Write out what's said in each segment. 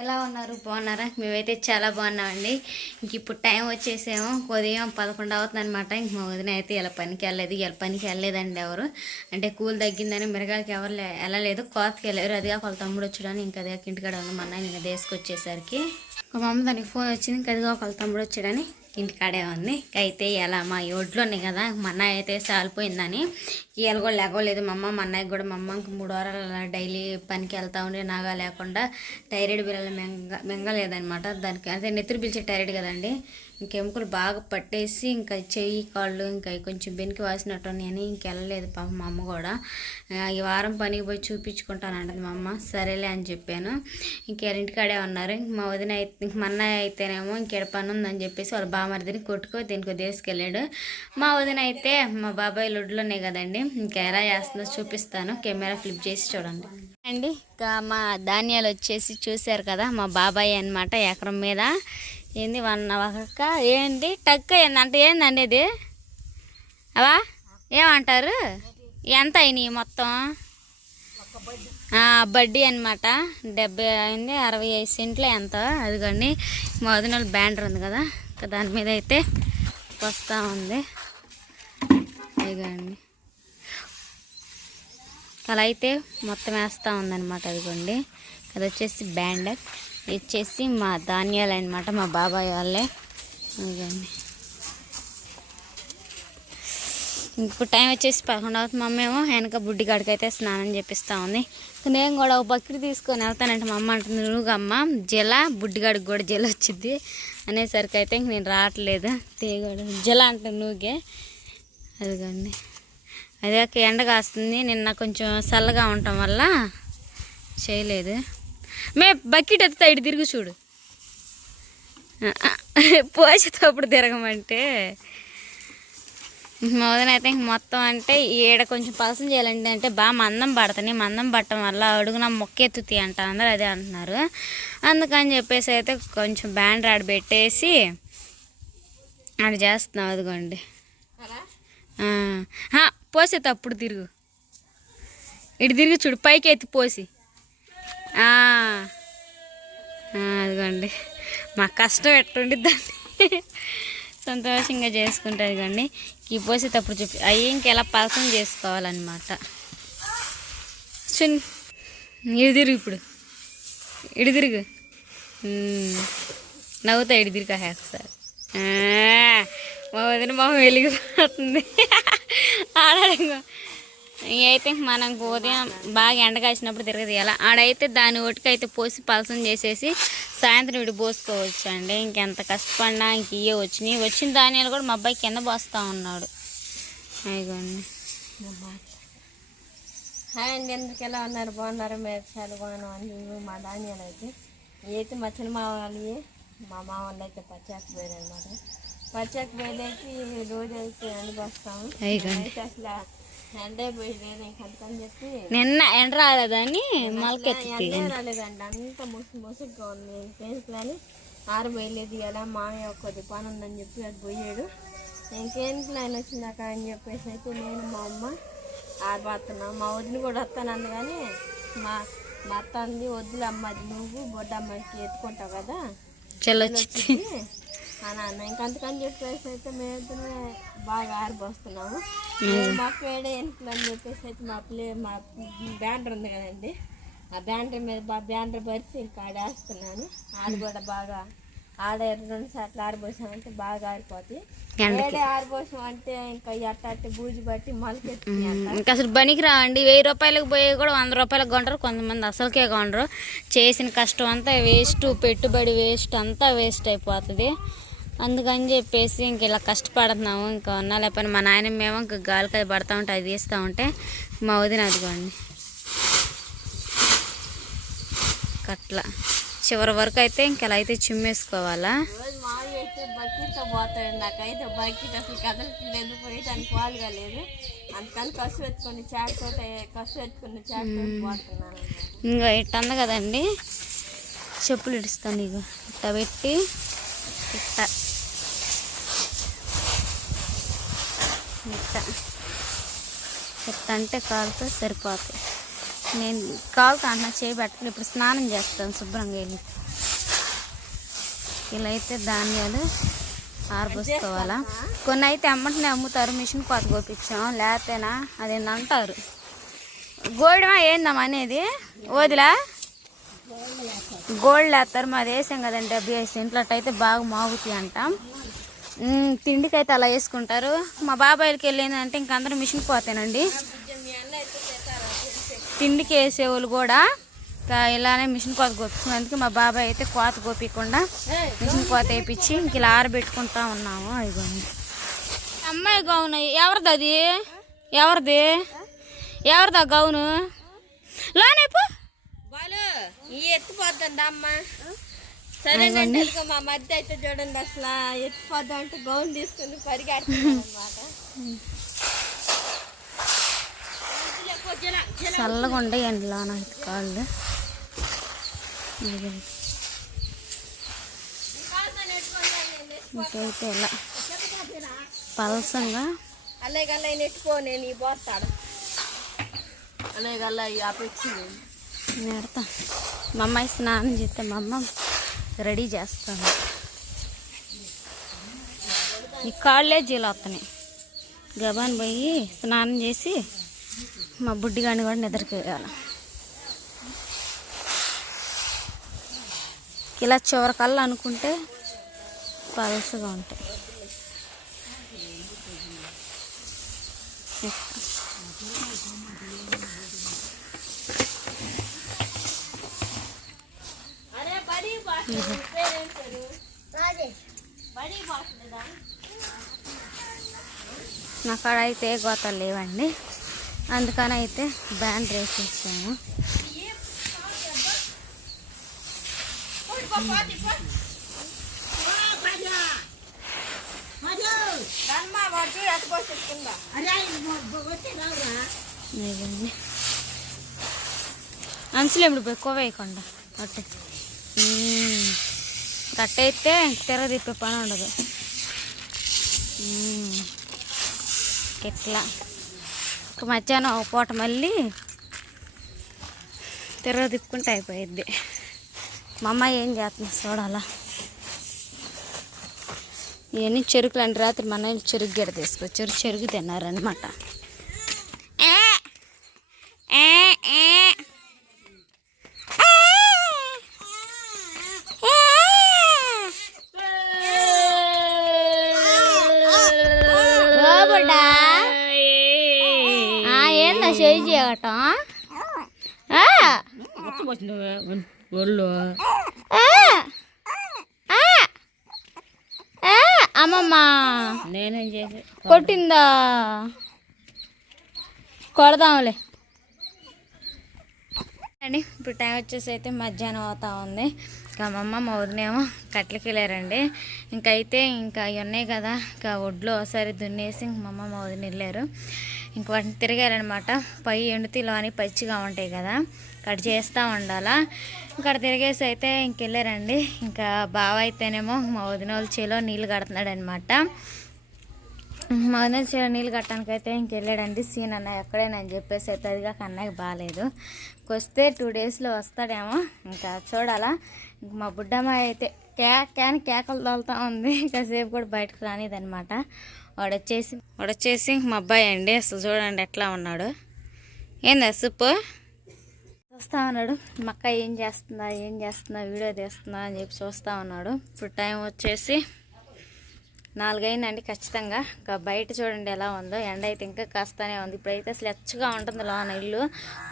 ఎలా ఉన్నారు? బాగున్నారా? మేమైతే చాలా బాగున్నామండి. ఇంక ఇప్పుడు టైం వచ్చేసేమో ఉదయం పదకొండు అవుతుంది అనమాట ఇంక మా వదిన అయితే ఇలా పనికి వెళ్ళలేదు. ఇలా పనికి వెళ్ళలేదండి ఎవరు. అంటే కూలి తగ్గిందని మిరగాలకి ఎవరు లే- వెళ్ళలేదు. కోతకి వెళ్ళారు. అదిగా వాళ్ళ తమ్ముడు వచ్చాడని ఇంకా అదిగా ఇంటికాడ ఉన్నామన్నా నిన్న దేసుకొచ్చేసరికి ఒక మమ్మ దానికి ఫోన్ వచ్చింది. ఇంకా అదిగా వాళ్ళ తమ్ముడు వచ్చాడని ఇంటికాడే ఉంది. అయితే ఇలా మా ఈ ఉన్నాయి కదా మా అన్నయ్య అయితే సాలిపోయిందని. ఇవాళ కూడా లేకోలేదు మా అమ్మ మా అన్నయ్యకి కూడా మా అమ్మకి మూడు వారాలు అలా డైలీ పనికి వెళ్తా ఉండే. నాగా లేకుండా టైరాయిడ్ బిల్లలు మెంగ మింగలేదనమాట దానికి అంటే నెత్తురు పిలిచే టైరాయిడ్ కదండి. ఇంకెముకలు బాగా పట్టేసి ఇంకా చెయ్యి కాళ్ళు ఇంకా కొంచెం బెనికి వాసినట్టు అని ఇంకెళ్ళలేదు పాప మా అమ్మ కూడా. ఆ, ఈ వారం పనికి పోయి చూపించుకుంటానంటది మా అమ్మ. సరేలే అని చెప్పాను. ఇంక ఇంటికాడే ఉన్నారు. ఇంక మా వదిన అయితే ఇంక మా అన్నయ్య అయితేనేమో ఇంకెడ పని ఉందని చెప్పేసి వాళ్ళ బామరిదిని కొట్టుకో దీనికో తీసుకెళ్ళాడు మా వదిన అయితే మా బాబాయ్ లొడ్లోనే కదండి. ఇంకా ఎలా చేస్తుందో చూపిస్తాను. కెమెరా ఫ్లిప్ చేసి చూడండి. అండి ఇంకా మా ధాన్యాలు వచ్చేసి చూశారు కదా మా బాబాయ్ అన్నమాట ఎకరం మీద. ఏంది వన్ అవక ఏంటి టక్ అంటే ఏందండి ఇది? అవా? ఏమంటారు? ఎంత అయినాయి మొత్తం? బడ్డీ అనమాట డెబ్బై అయింది అరవై ఐదు సెంట్లు ఎంత? అదిగోండి మా వదిన బ్యాండర్ ఉంది కదా? ఇంకా దాని మీద అయితే వస్తూ ఉంది. అదిగోండి అలా అయితే మొత్తం వేస్తూ ఉందన్నమాట అదిగోండి. అది వచ్చేసి బ్యాండర్ ఇచ్చేసి మా ధాన్యాలు అనమాట మా బాబాయ్ వాళ్ళే. అదిగోండి ఇప్పుడు టైం వచ్చేసి పదకొండు అవుతుంది మా ఏమో వెనక బుడ్డి కాడికి అయితే స్నానం చేపిస్తూ ఉంది. నేను కూడా ఒక బకెట్ తీసుకొని వెళ్తానంటే మా అమ్మ అంటుంది నువ్వు జల బుడ్డిగాడికి కూడా జల వచ్చింది అనేసరికి అయితే ఇంక నేను రావట్లేదు. తీగడు జల అంటే నువ్వుగే అదిగోండి. అదే ఒక ఎండ కాస్తుంది నిన్న కొంచెం చల్లగా ఉండటం వల్ల చేయలేదు. మే బకెట్ ఎత్తుతా ఇటు తిరిగి చూడు. పోసేటప్పుడు తిరగమంటే. మా అయితే ఇంక మొత్తం అంటే ఈడ కొంచెం పలసం చేయాలంటే అంటే బాగా మందం పడతాయి మందం పట్టడం వల్ల అడుగున మొక్క ఎత్తుతాయి అంట అందరూ అదే అంటున్నారు. అందుకని చెప్పేసి అయితే కొంచెం బ్యాండ్ రాడ్ పెట్టేసి అది చేస్తున్నాం అదిగోండి. పోసేటప్పుడు తిరుగు. ఇటు తిరిగి చూడు పైకి ఎత్తి పోసి. అదిగోండి. మా కష్టం ఎట్టుండి దాన్ని సంతోషంగా చేసుకుంటుంది కానీ ఈ పోసేటప్పుడు చూపి అవి ఇంకెలా పలసం చేసుకోవాలన్నమాట. చున్. ఇటు ఇప్పుడు. ఇడిదిరుగు నవ్వుతా ఇటు తిరుగు ఒకసారి మా వదిన మా వెలిగిపోతుంది. ఆడాడు అయితే మనం ఉదయం బాగా ఎండ కాసినప్పుడు తిరగదు. ఎలా? ఆడైతే దాని ఒటికైతే పోసి పలసం చేసేసి సాయంత్రం ఇటు పోసుకోవచ్చు అండి ఇంకెంత కష్టపడినా ఇంక ఇవే వచ్చినాయి. వచ్చిన ధాన్యాలు కూడా మా అబ్బాయి కింద పోస్తూ ఉన్నాడు. అయ్యండి హాయ్ అండి ఎందుకు ఎలా ఉన్నారు? బాగున్నారు? మేము చాలా బాగున్నాం అండి మా ధాన్యాలు అయితే. అయితే మా చిన్న మా వాళ్ళు మా మా వాళ్ళు అయితే పచ్చాకు పోయారు అనమాట పచ్చాకు పోయలేకి రోజు అయితే ఎండకొస్తాము అయ్యండి అయితే అసలు ఇంక నిన్న ఎండ రాలేదని మొలకెత్తి రాలేదండి అంత ముసు ముసుగ్గా ఉంది. ఇంకేంటి కానీ ఆరబోయలేదు ఎలా మామయ్య కొద్ది పని ఉందని చెప్పి అది పోయాడు. ఇంకేంటి ఆయన వచ్చిందాక అని చెప్పేసి అయితే నేను మా అమ్మ ఆరిపోతున్నాం మా వదిన కూడా వస్తాను కానీ మా మా అత్త అంది వద్దులే అమ్మ అది నువ్వు బొడ్డ అమ్మాయికి ఎత్తుకుంటావు కదా. చల్లొచ్చింది అని అన్న ఇంకంతకని చెప్పేసి అయితే మేమిద్దరమే బాగా ఆరిపోస్తున్నాము. వేడే ఎన్నికలు అని చెప్పేసి అయితే మా ప్లే మా బ్యాండర్ ఉంది కదండి. ఆ బ్యాండర్ మీద బా బ్యాండర్ పరిచి ఇంకా ఆడేస్తున్నాను ఆడ కూడా బాగా ఆడ రెండు సార్లు ఆరిపోసామంటే బాగా ఆరిపోతాయి వేడే ఆరిపోసాం అంటే ఇంకా అట్ట అట్ట బూజు బట్టి మొలకెత్తుంది ఇంకా అసలు బనికి రావండి. వెయ్యి రూపాయలకు పోయి కూడా వంద రూపాయలకు కొంటారు కొంతమంది అసలుకే కొండరు. చేసిన కష్టం అంతా వేస్ట్ పెట్టుబడి వేస్ట్ అంతా వేస్ట్ అయిపోతుంది. అందుకని చెప్పేసి ఇంక ఇలా కష్టపడుతున్నాము. ఇంకా ఉన్నా లేకపోతే మా నాయన మేము ఇంకా గాలికాయ పడతా ఉంటే అది తీస్తూ ఉంటే మా వదిన అదిగోండి. కట్ల చివరి వరకు అయితే ఇంక ఇలా అయితే చిమ్మేసుకోవాలా? బకెట్తో పోతాడు నాకైతే బకెట్ అసలు కదలట్లేదు. పోయటానికి పాలుగా లేదు అందుకని కసు పెట్టుకుని చాటుతో కసు పెట్టుకుని చాటుతో పోతున్నాను ఇంకా ఇట్ట ఉంది కదండి. చెప్పులు ఇడుస్తాను ఇక ఇట్ట పెట్టి ఇట్ట. ఇట్ట ఇట్ట అంటే కాలుతో సరిపోతాయి. నేను కాలుతో అంటున్నా చేయబెట్టాలి ఇప్పుడు స్నానం చేస్తాను శుభ్రంగా వెళ్ళి. ఇలా అయితే ధాన్యాలు ఆరబోసుకోవాలా? కొన్ని అయితే అమ్మంటనే అమ్ముతారు. మిషన్ కోత కోపించాం లేకపోతేనా అది అంటారు. గోడమా ఏందమ్మా అనేది? వదిలా? గోల్డ్ వేస్తారు మాది వేసాం కదండి డబ్బు వేసి. ఇంట్లో అయితే బాగా మాగుతాయి అంటాం. తిండికి తిండికైతే అలా వేసుకుంటారు. మా బాబాయిలకి వెళ్ళిందంటే ఇంక అందరూ మిషన్ పోతానండి. తిండికి వేసేవాళ్ళు కూడా ఇంకా ఇలానే మిషన్ కోత కోపించినందుకు మా బాబాయ్ అయితే కోత గోపించకుండా మిషన్ కోత వేయించి ఇంక ఇలా ఆరబెట్టుకుంటా ఉన్నాము. ఇదిగోండి. అమ్మాయి గౌను ఎవరిది అది? ఎవరిది? ఎవరిదా గౌను? లోనే బాలు ఈ ఎత్తిపోద్దండి అమ్మ సరేనండి ఇదిగో మా మధ్య అయితే చూడండి అసలు ఎత్తిపోద్దాం అంటే గౌన్ తీసుకుని పరిగెడుతుంది అనమాట చల్లగా ఉండేయండి లోన అయితే కాళ్ళు. ఇంకైతే ఇలా పలసంగా అల్లయ్య గల్లయ్య నెట్టుకో నేను ఈ పోతాడు అల్లయ్య గల్లయ్య ఆపెచ్చింది నేడతా. మా అమ్మాయి స్నానం చేస్తే మా అమ్మ రెడీ చేస్తాను. ఈ కాళ్ళే జీలొస్తున్నాయి గబాన్ పోయి స్నానం చేసి మా బుడ్డి బుడ్డిగాని కూడా నిద్రకి వేయాలి. ఇలా చివరికల్లా అనుకుంటే పలసగా ఉంటాయి. నా కాడ అయితే ఏ గోతాలు లేవండి. అందుకని అయితే బ్యాండ్ రేస్ అంచులు ఎప్పుడు ఎక్కువ వేయకుండా అట్టే కట్టయితే తెర తిప్పే పని ఉండదు. ఎట్లా ఒక మధ్యాహ్నం ఒక పూట మళ్ళీ తెర తిప్పుకుంటే అయిపోయిద్ది. మా అమ్మ ఏం చేస్తుంది చూడాలా? ఇవన్నీ చెరుకులు అంటే రాత్రి మన చెరుకు గడ్డ తీసుకొచ్చారు. చెరుకు తిన్నారనమాట ఏందా చేయి చేయటం? ఒళ్ళు అమ్మమ్మ నేనేం చేసి కొట్టిందా? కొడదాంలే. అండి ఇప్పుడు టైం వచ్చేసి అయితే మధ్యాహ్నం అవుతా ఉంది. ఇంకా మా అమ్మ మా వదినేమో కట్లకి వెళ్ళారండి. ఇంకైతే ఇంకా అవి ఉన్నాయి కదా. ఇంకా ఒడ్లు ఒకసారి దున్నేసి ఇంక మా అమ్మ మా వదిన వెళ్ళారు. ఇంక వాటిని తిరగాలన్నమాట పై ఎండుతీలు అని పచ్చిగా ఉంటాయి కదా. కట్ చేస్తూ ఉండాలా. ఇక్కడ తిరిగేసి అయితే ఇంకెళ్ళారండి ఇంకా బావ అయితేనేమో మా వదిన వాళ్ళ చేలో నీళ్ళు కడుతున్నాడు అనమాట మా వదిన చేలో నీళ్ళు కట్టడానికి అయితే ఇంకెళ్ళాడండి సీన్ అన్న ఎక్కడేనని చెప్పేసి అయితే అదిగా అన్నయ్యకి బాగాలేదు వస్తే టూ డేస్లో వస్తాడేమో. ఇంకా చూడాలా. ఇంక మా బుడ్డమ్మాయి అయితే క్యా క్యాన్ కేకలు తోలుతూ ఉంది. కాసేపు కూడా బయటకు రానిదనమాట. వాడొచ్చేసి వాడొచ్చేసి మా అబ్బాయి అండి అసలు చూడండి ఎట్లా ఉన్నాడు. ఏందా సుప్పు చూస్తా ఉన్నాడు. మా అక్క ఏం చేస్తుందా ఏం చేస్తుందా వీడియో తీస్తుందా అని చెప్పి చూస్తా ఉన్నాడు. ఇప్పుడు టైం వచ్చేసి నాలుగైందండి ఖచ్చితంగా. ఇంకా బయట చూడండి ఎలా ఉందో. ఎండ అయితే ఇంకా కాస్తానే ఉంది. ఇప్పుడైతే అసలు ఎచ్చగా ఉంటుంది లోన ఇల్లు.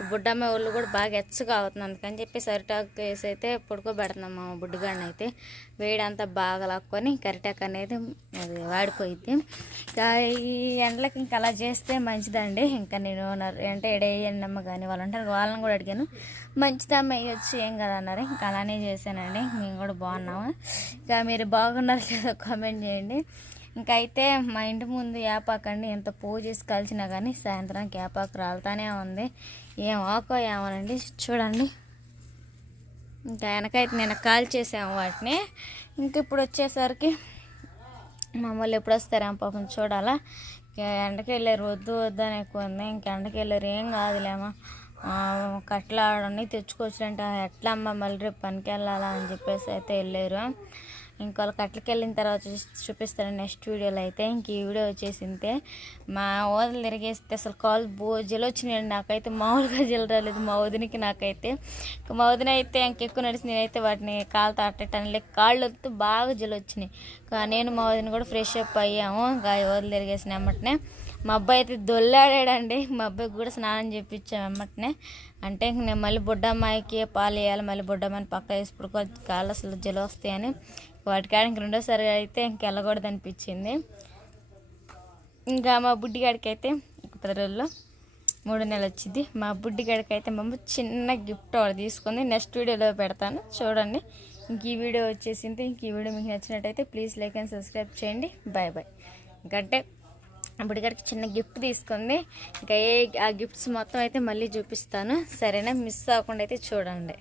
బుడ్డమ్మ ఒళ్ళు కూడా బాగా ఎచ్చగా అవుతుంది. అందుకని చెప్పి సరిటాకు వేసి అయితే పడుకోబెడుతున్నాం మా బుడ్డిగాడిని అయితే. వేడి బాగా లాక్కొని కరిటాక్ అనేది అది వాడిపోయింది ఇంకా ఈ ఎండలకి ఇంకా అలా చేస్తే మంచిదండి. ఇంకా నేను నా- అంటే ఎడేయన్నమ్మ కానీ వాళ్ళు ఉంటారు వాళ్ళని కూడా అడిగాను. మంచిదమ్మ వేయచ్చు ఏం కదా అన్నారు. ఇంకా అలానే చేశానండి. మేము కూడా బాగున్నాము. ఇంకా మీరు బాగున్నారు లేదో కామెంట్ చేయండి. ఇంకైతే అయితే మా ఇంటి ముందు ఏపాకండి ఎంత పూజ చేసి కలిసినా కానీ సాయంత్రానికి యాపాకు రాలుతానే ఉంది. ఏం ఆకో ఏమోనండి చూడండి. ఇంకా వెనకైతే నేను కాల్ చేసాము వాటిని. ఇంక ఇప్పుడు వచ్చేసరికి మమ్మల్ని ఎప్పుడు వస్తారా పాపం చూడాలా. ఇంకా ఎండకి వెళ్ళారు వద్దు వద్దు అని ఎక్కువ ఉంది. ఇంక ఎండకి వెళ్ళారు ఏం కాదులేమా కట్ల ఆడని తెచ్చుకోవచ్చులంటే ఎట్లా అమ్మ మళ్ళీ రేపు పనికి వెళ్ళాలా అని చెప్పేసి అయితే వెళ్ళారు. ఇంకోళ్ళ కట్లకి వెళ్ళిన తర్వాత చూ- చూపిస్తాను నెక్స్ట్ వీడియోలో అయితే. ఇంక ఈ వీడియో వచ్చేసింతే మా ఓదలు తిరిగేస్తే అసలు కాలు బో జల వచ్చినాయండి. నాకైతే మామూలుగా జల రాలేదు. మా వదినికి నాకైతే. ఇంక మా వదిన అయితే ఇంకెక్కువ నడిచి నేనైతే వాటిని కాలు తాటటానికి లేక కాళ్ళు వస్తే బాగా జల వచ్చినాయి. నేను మా వదిన కూడా ఫ్రెష్ అప్ అయ్యాము. ఇంకా ఓదలు తిరిగేసిన వెంబటనే మా అబ్బాయి అయితే దొల్లాడాడండి. మా అబ్బాయికి కూడా స్నానం చేయించాం అమ్మటనే అంటే ఇంక నేను మళ్ళీ బుడ్డమ్మాయికి పాలు వేయాలి మళ్ళీ బుడ్డమ్మని పక్క వేసి కాళ్ళు అసలు జలు వస్తాయని. వాటికాడికి రెండోసారి అయితే ఇంక వెళ్ళకూడదు అనిపించింది ఇంకా మా బుడ్డిగాడికి అయితే పది రోజుల్లో మూడు నెలలు వచ్చింది. మా బుడ్డిగాడికి అయితే మమ్మ చిన్న గిఫ్ట్ ఒకటి తీసుకుంది. నెక్స్ట్ వీడియోలో పెడతాను. చూడండి. ఇంక ఈ వీడియో వచ్చేసింది. ఇంక ఈ వీడియో మీకు నచ్చినట్టయితే ప్లీజ్ లైక్ అండ్ సబ్స్క్రైబ్ చేయండి. Bye bye. ఇంకంటే బుడిగడికి చిన్న గిఫ్ట్ తీసుకుంది. ఇంకా ఏ ఆ గిఫ్ట్స్ మొత్తం అయితే మళ్ళీ చూపిస్తాను. సరేనా? మిస్ అవ్వకుండా అయితే చూడండి.